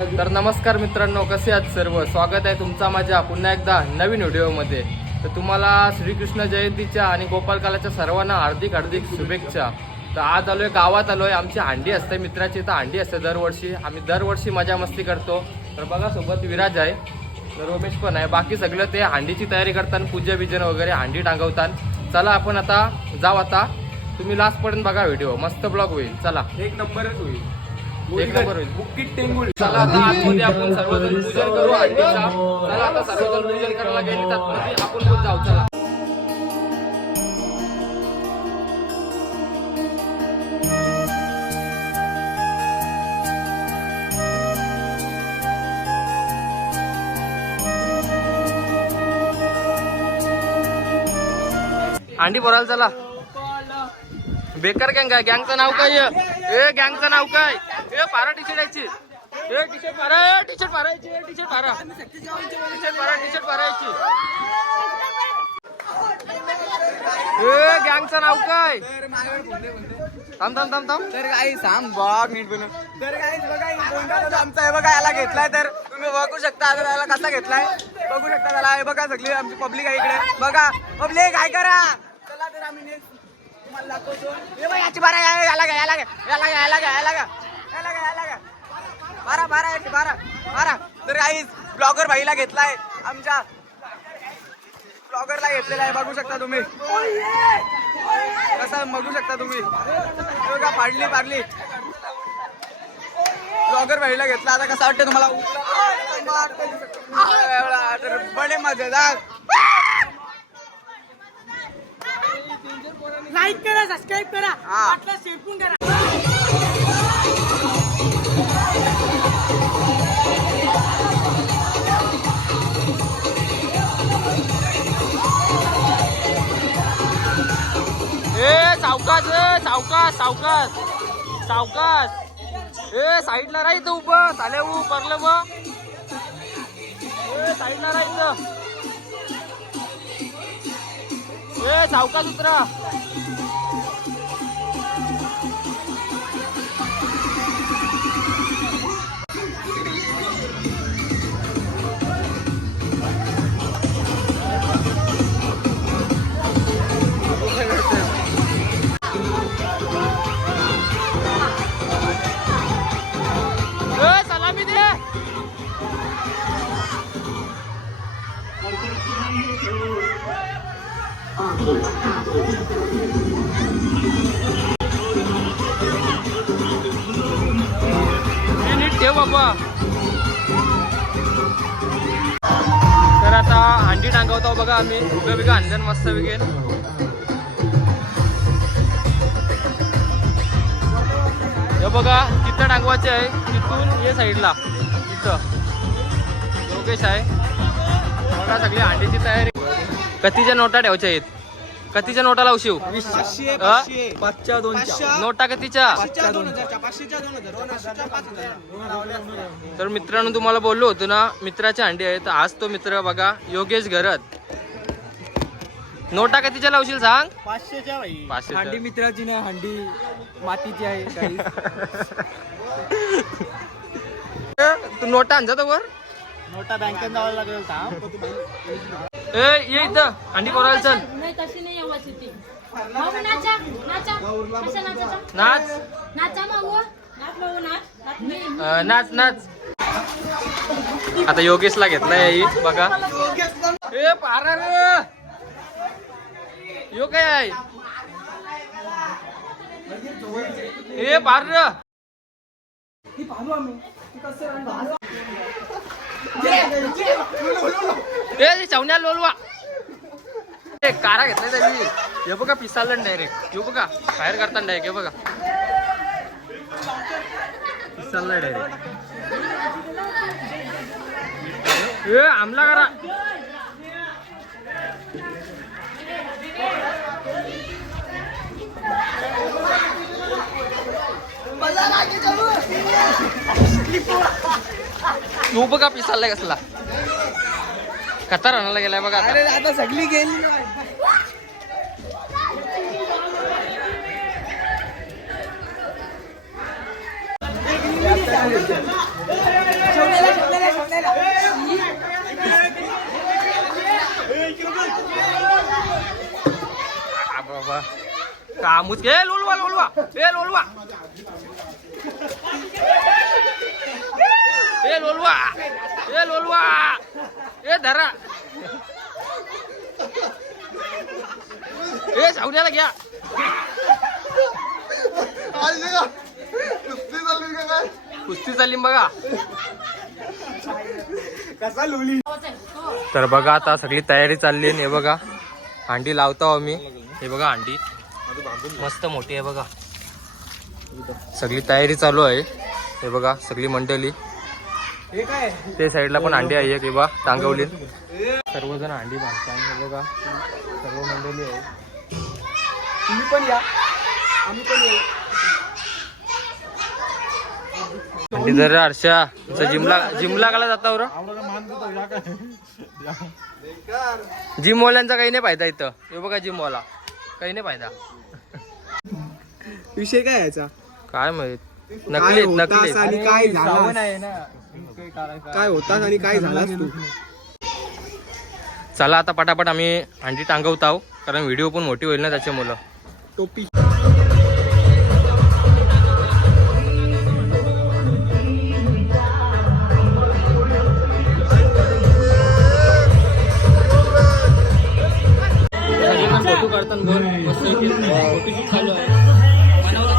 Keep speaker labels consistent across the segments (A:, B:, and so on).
A: तर नमस्कार मित्रांनो कसे आहात सर्व? स्वागत आहे तुमचा माझ्या पुन्हा एकदा नवीन व्हिडिओमध्ये. तर तुम्हाला श्रीकृष्ण जयंतीच्या आणि गोपालकालाच्या सर्वांना हार्दिक हार्दिक शुभेच्छा. तर आज आलोय गावात आलोय. आमची हांडी असते मित्राची तर हांडी असते दरवर्षी. आम्ही दरवर्षी मजा मस्ती करतो. तर बघा सोबत विराज आहे तर रमेश पण आहे. बाकी सगळं ते हांडीची तयारी करतात पूजा बिजन वगैरे हांडी टांगवतात. चला आपण आता जाऊ आता. तुम्ही लास्ट पर्यंत बघा व्हिडिओ. मस्त ब्लॉग होईल. चला.
B: एक नंबरच होईल.
A: एक नंबर होईल.
B: बुक्कीट टेंगुल
A: चला आता आतमध्ये आपण सर्वजण पूजन करू हंडीचा चला आता सर्वजण पूजन करायला गेले तर आपण पण जाऊ चला. अंडी चला. बेकार गँग आहे. गँगचं नाव काय? ए गँगचं नाव काय? ए पारा टी शर्ट यायची. ए टी शर्ट पारा टी शर्ट पारायची टी शर्ट पारा टी शर्ट पारा टी शर्ट पारायची ए गँगचं नाव काय? थांब थांब थांब थांब.
B: तर काही थांब बघ नीट बनव तर काही बघा आमचा हे बघा याला घेतलाय तर तुम्ही बघू शकता आता त्याला कसा घेतलाय. बघू शकता त्याला हे बघा सगळी आमची पब्लिक आहे इकडे. बघा पब्लिक काय करा. चला तर आम्ही next तुम्हाला दाखवतो. हे बघ याची बारा याला घ्या याला घ्या याला घ्या याला घ्या याला घ्या. बारा बारा याची बारा बारा. तर काही ब्लॉगर भाईला घेतलाय. आमच्या ब्लॉगरला घेतलेला आहे. बघू शकता तुम्ही. कसं बघू शकता तुम्ही. बघा पाडली पाडली. ब्लॉगर भाईला घेतला. आता कसं वाटतं तुम्हाला? बडे मजेदार.
C: लाईक करा सबस्क्राईब करा. पण करा.
A: सावकाश ए सावकाश सावकाश. सावकाश. ए साईडला राहायचं उभं. चाले उ परलं मग ए साईडला राहायचं ए सावकाश उतरा. बाबा. तर आता हांडी टांगवतो बघा आम्ही. उभ्या बिघा अंधन मस्त बिगेन हे बघा तिथं टांगवायचे आहे. तिथून ये साईडला. तिथं योगेश आहे. बघा सगळी हांडीची तयारी. कतीच्या नोटा ठेवायच्या आहेत. कतीच्या नोटा लावशिव
B: पाचशे
A: पाचशे,
B: पाचच्या दोनच्या.
A: नोटा कतीच्या?
B: पाचच्या दोन हजारच्या पाचशेच्या दोन हजार. दोन हजारच्या पाच हजार.
A: तर मित्रांनो तुम्हाला बोललो होतो ना मित्राची अंडी आहे तर आज तो मित्र बघा योगेश घरत. नोटा कतीच्या लावशील सांग?
B: पाचशेच्या भाई
A: पाचशेच्या.
B: हांडी मित्राची नाही हांडी मातीची आहे काही.
A: तू नोटा आणजा वर?
B: नोटा बँकेत जावं लागेल
A: ए ये इथं. अंडी कोरायला चल.
C: नाही तशी नाही आवाज ती भाऊ नाचा नाचा. नाचाचा
A: नाच. आता योगेशला घेतलाय ही बघा. ए पारा रे. यो काय आहे? ए पार रे. ए चवण्या लोलवा. ए कारा घेतलाय त्यांनी हे बघा पिसाल डायरेक्ट हे बघा बाहेर करताना डायरेक्ट हे बघा. पिसाललाय डायरेक्ट ए आमला करा. तू बघा पिसालाय कसला. कथा राहण्याला गेलाय बघा
B: अरे आता सगळी गेली.
A: बाबा कामूच ए लोलवा लोलवा. ए लोलवा. ए लोलवा ए लोलवा ए धरा ए सावण्याला घ्या कुस्ती चालली बघा
D: कसा लोली
A: तर बघा आता सगळी तयारी चालली आहे. हे बघा हांडी लावतो आम्ही हे बघा हांडी मस्त मोठी आहे बघा सगळी तयारी चालू आहे हे बघा सगळी मंडळी ते साईडला पण हांडी आहे एक हे बघा टांगवली सर्वजण हांडी बांधतात हे बघा. सर्व मंडळी आहे
D: तुम्ही पण या. आम्ही पण येऊ.
A: जर हर्षा जिमला जिमला काला जाता बरं जिम वाल्यांचा काही नाही फायदा इथं. हे बघा जिम वाला काही नाही फायदा.
D: विषय काय याचा?
A: काय माहीत? नकलीत
D: होतास
A: नकलीत
D: आणि काय झालं? काय होतास आणि काय झालास तू?
A: चला आता पटापट आम्ही अंडी टांगवत आहो कारण व्हिडिओ पण मोठी होईल ना त्याच्यामुळं
D: टोपी.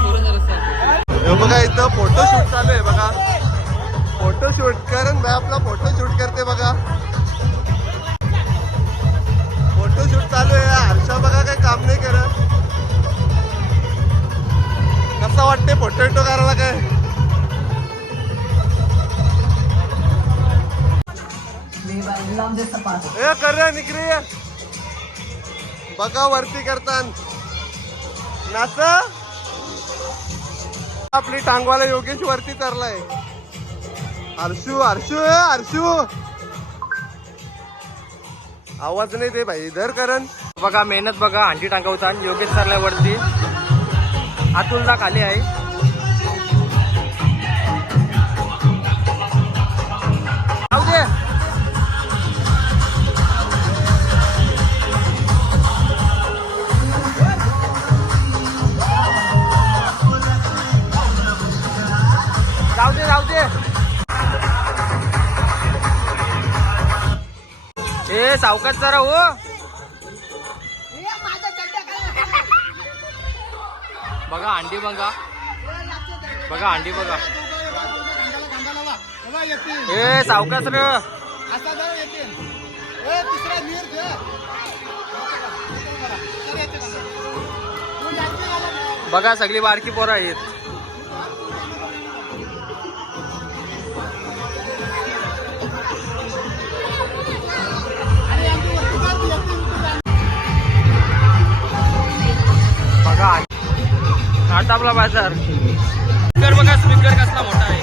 A: फोटो
E: बघा इथं फोटोशूट चालू आहे बघा. फोटोशूट करण भाई आपला फोटोशूट करते बघा फोटोशूट चालू आहे हर्षा बघा काही काम नाही करत कसा वाटते फोटो इटो करायला काय ए कर निकरी बघा वरती करतान नाच आपली टांगवाला योगेश वरती तरलाय हर्षू हर्षू ए, हर्षू आवाज नाही ते भाई धर करण.
A: बघा मेहनत बघा अंडी टांगवतात योगेश सरल्यावरती. अतुलदा खाली आहे. ए सावकाश जरा हो. बघा अंडी बघा. बघा अंडी बघा. ए सावकाश रे. बघा सगळी बारकी पोरं आहेत. बघा. आता आपला बाजार. स्पीकर बघा स्पीकर कसला मोठा आहे.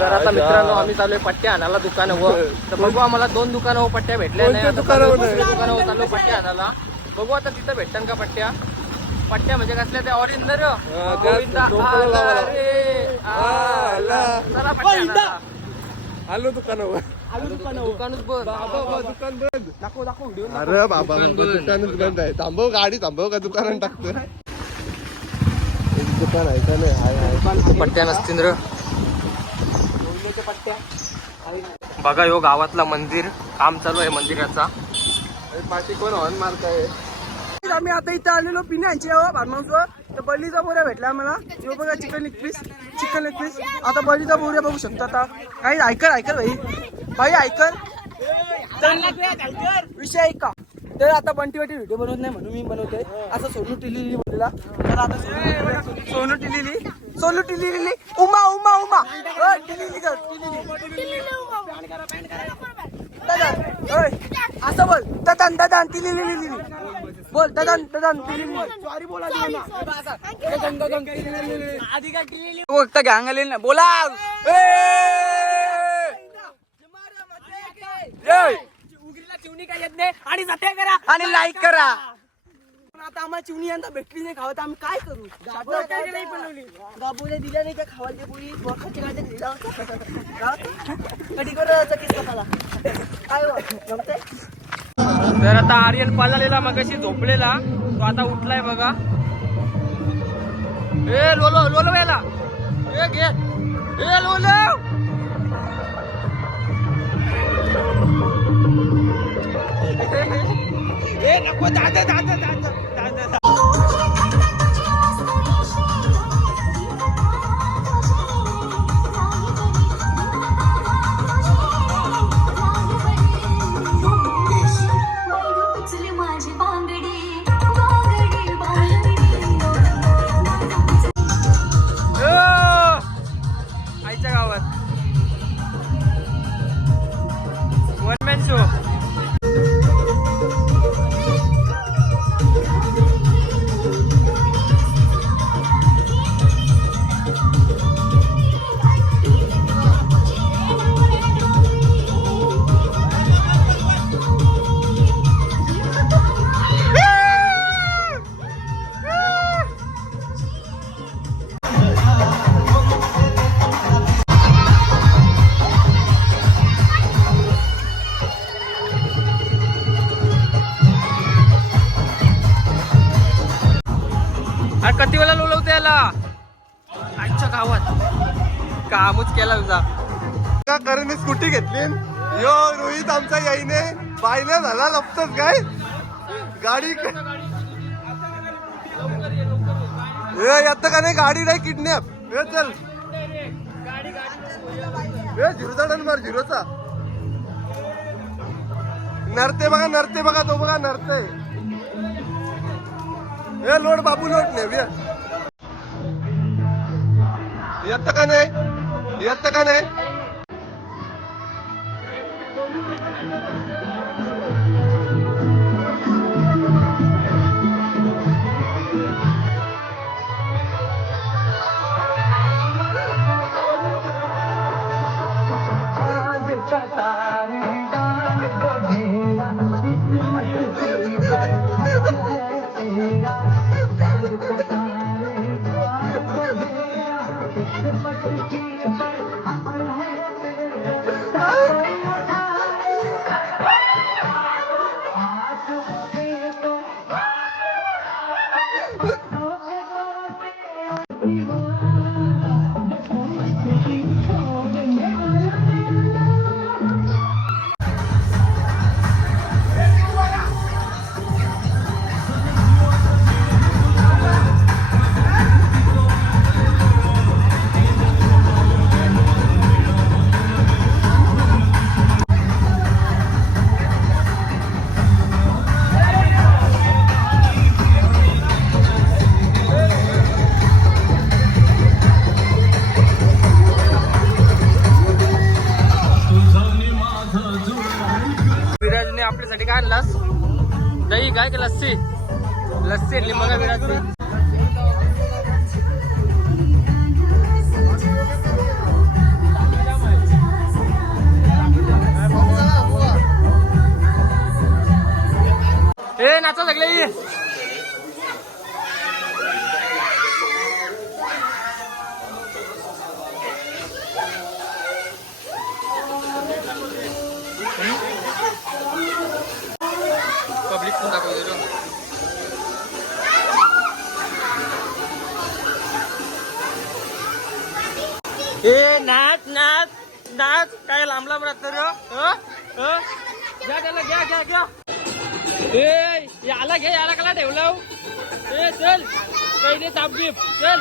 A: तर आता मित्रांनो आम्ही चालू आहे पट्ट्या आणायला दुकानावर. तर बघू आम्हाला दोन दुकानावर पट्ट्या भेटल्या नाही.
E: दुकानावर
A: चालू- पट्ट्या आणायला. बघू आता तिथं भेटतात का पट्ट्या? पट्ट्या म्हणजे कसल्या त्या? ऑरिंदर गोविंदा. आला रे, आला. चला पट्ट्या आणायला.
E: आलो दुकानावर.
A: दुकानच बंद.
E: दुकान बंद. अरे बाबा दुकानच बंद आहे. थांबव गाडी थांबव का दुकानात टाकतो दुकान आहे का नाही.
A: पट्ट्या नसतील र. बघा यो गावातला मंदिर. काम चालू आहे मंदिराचा.
E: पाठी कोण हॉर्न मारताय?
D: आम्ही आता इथं आलेलो पिण्याची फार्महाऊसवर तर बळीचा बोऱ्या भेटला आम्हाला. जो बघा chicken leg piece chicken leg piece आता बळीचा बोऱ्या बघू शकतो आता. काही ऐकर ऐकर भाई भाई ऐकर. तर विषय ऐका. तर आता बंटी वाटी व्हिडिओ बनवत नाही म्हणून मी बनवतोय असं सोनू टिलिली बोलला. तर आता सोनू टिलिली सोनू टिलिली. उमा उमा उमा. टिलिली कर, असं बोल. ददन ददन टिलिली. बोल ददन ददन सॉरी बोला ददन ददन टिलिली आधी काय टिलिली फक्त गँग आलेली ना बोला. उगरीला चिवणी काय येत नाही? आणि जाते करा. आणि लाईक करा.
F: आता आम्हाला चिवणी यंदा भेटली नाही खावत आम्ही काय करू? गाबोले दिल्या नाही त्या खावायच्या पोळी बोखाच्या गाड्या दिला. होता कधी करायचा किस्सा मला काय हो, जमतंय?
A: तर आता आर्यन पळालेला मगाशी झोपलेला. तो आता उठलाय बघा. ए लोलो लोलो याला. ए घे. ए लोलो. ए नको दादा दादा दादा. दादा
E: स्कूटी यो रोहित आमचा याईने पाहिलं झाला लपतच काय? गाडी आता का नाही? गाडी नाही किडनॅप. ए चल. ए झिरोचा डन मार झिरोचा. नरते बघा नरते बघा तो बघा नरते. हे लोड बाबू लोड ने येत का नाही? येत का नाही?
A: विराजने काय आणलास? दही काय की लस्सी. लस्सी आणली. मग विराजने ए नाचा लागले ए नाच नाच नाच काय लांब लांब राहत घ्या त्याला घ्या घ्या घ्या. ए याला घे याला कला ठेवलं. ए चल. काही दे ताप बीप चल.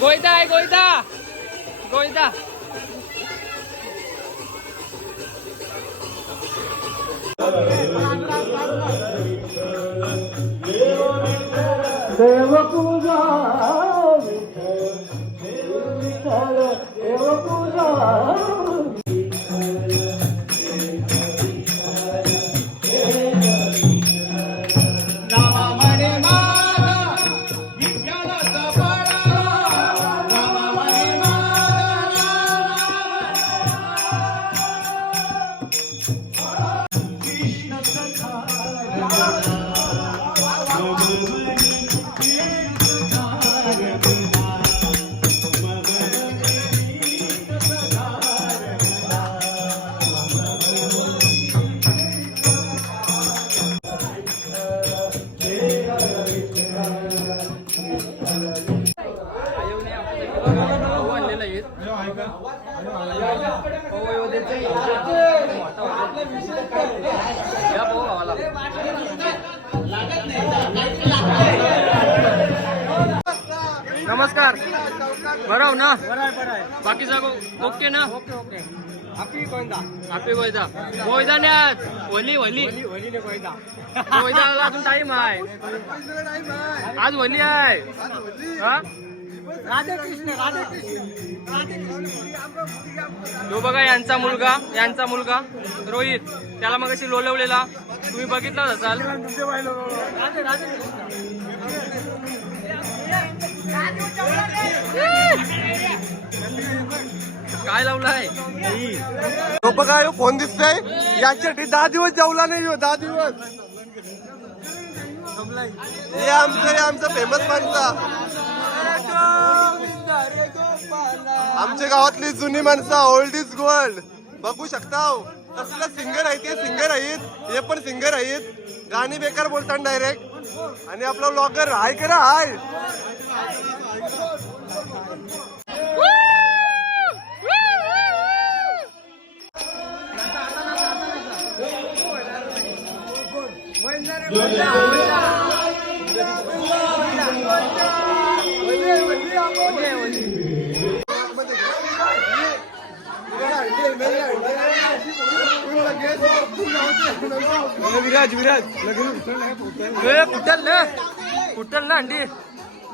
A: गोयता आहे गोविंदा. देव पूजा हो ना. बाकी सगळं ओके ना? आपली गोयदा गोयदा नाही आज होली होली गोयदाला अजून टाइम आहे. आज होली आहे. हा? तो बघा यांचा मुलगा यांचा मुलगा रोहित. त्याला मग अशी लोलवलेला. तुम्ही बघितलाच असाल. काय लावलाय?
E: तो काय फोन दिसतोय? याच्यासाठी दहा दिवस जेवला नाही ह्यो, दहा दिवस. हे आमचं हे आमचं फेमस माणसं. आमच्या गावातली जुनी माणसं ओल्ड इज गोल्ड बघू शकता हो. सिंगर आहेत ते सिंगर आहेत. हे पण सिंगर आहेत. गाणी बेकार बोलतात डायरेक्ट आणि आपला ब्लॉगर हाय करा हाय?
B: विराज विराज
A: लग्न. कुठल ना फुटल ना अंडी.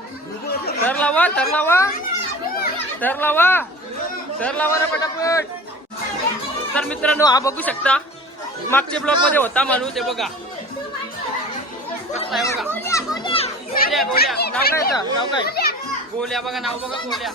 A: तर लावा तर लावा तर लावा तर लावा ना पटापट. तर मित्रांनो हा बघू शकता. मागच्या ब्लॉकमध्ये होता माणूस हे बघा. आहे बघा. गोल्या गोल्या. नाव काय नाव काय? गोल्या बघा नाव बघा गोल्या.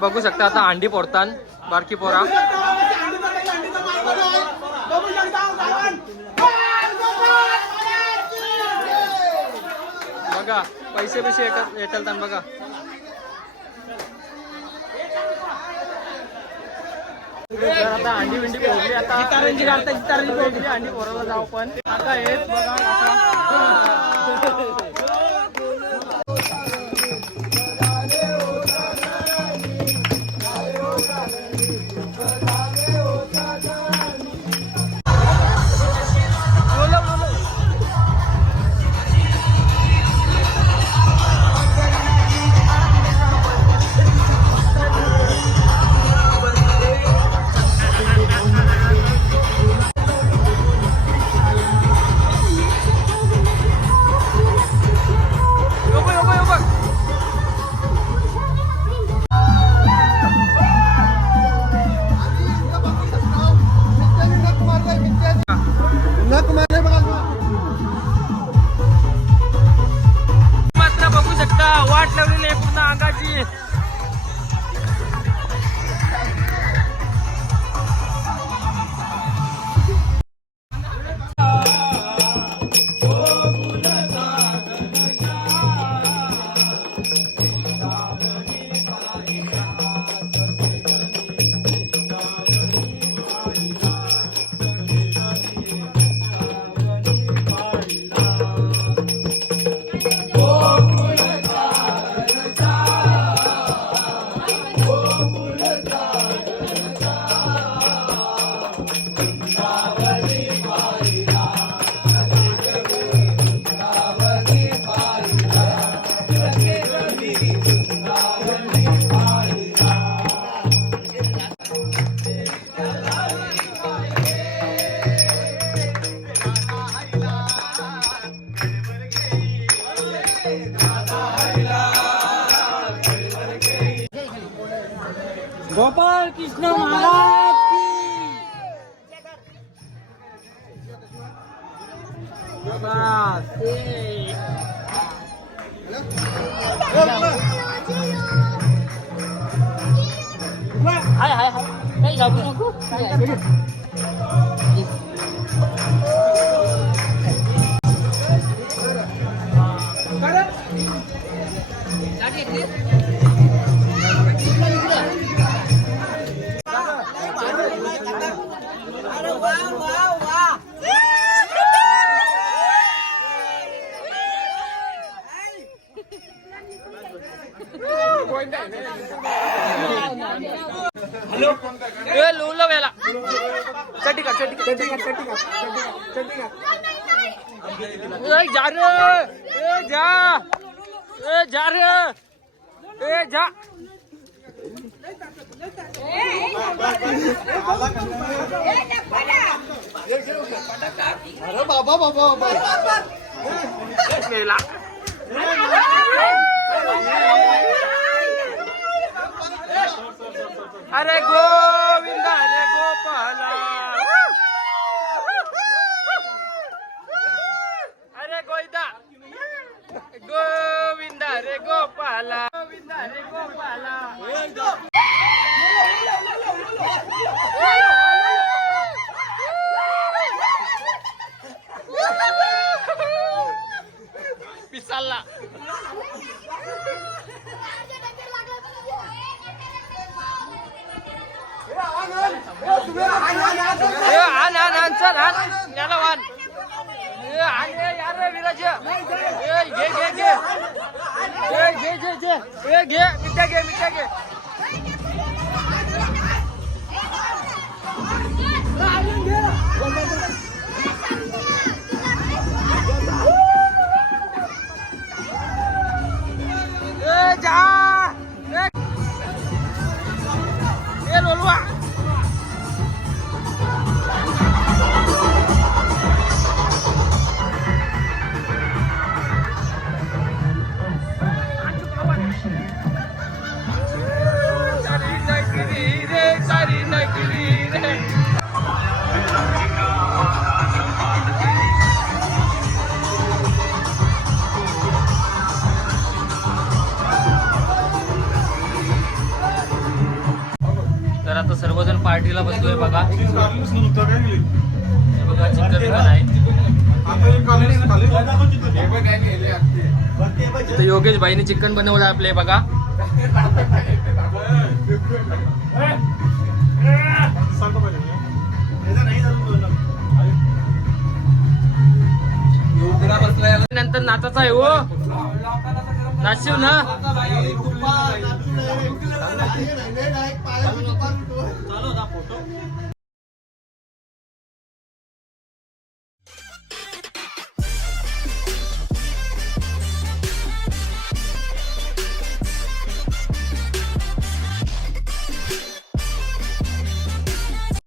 A: बघू शकता आता अंडी फोडतान बारकी पोरा. बघा पैसे बिसे येतात बघा. आता अंडी बिंडी फोडली आता अंडी फोडायला जाऊ पण. आता हेच बघा
E: अरे
A: गोविंद अरे गोपाला. अरे गोविंदा गोविंद अरे गोपाला. गोविंद अरे गोपाला. आण आण आण चल आण. याला वाण ए आण ए यार रे विराज ए घे घे घे. ए घे घे घे. ए घे मिठ्या घे मिठ्या घे. ए जा. ए. ए लोलवा. तर आता सर्वजण पार्टीला बसलोय बघा हे बघा चिकन आहे योगेश भाईने चिकन बनवलं आपले बघा नंतर नाचाचा आहे हो नाशिव ना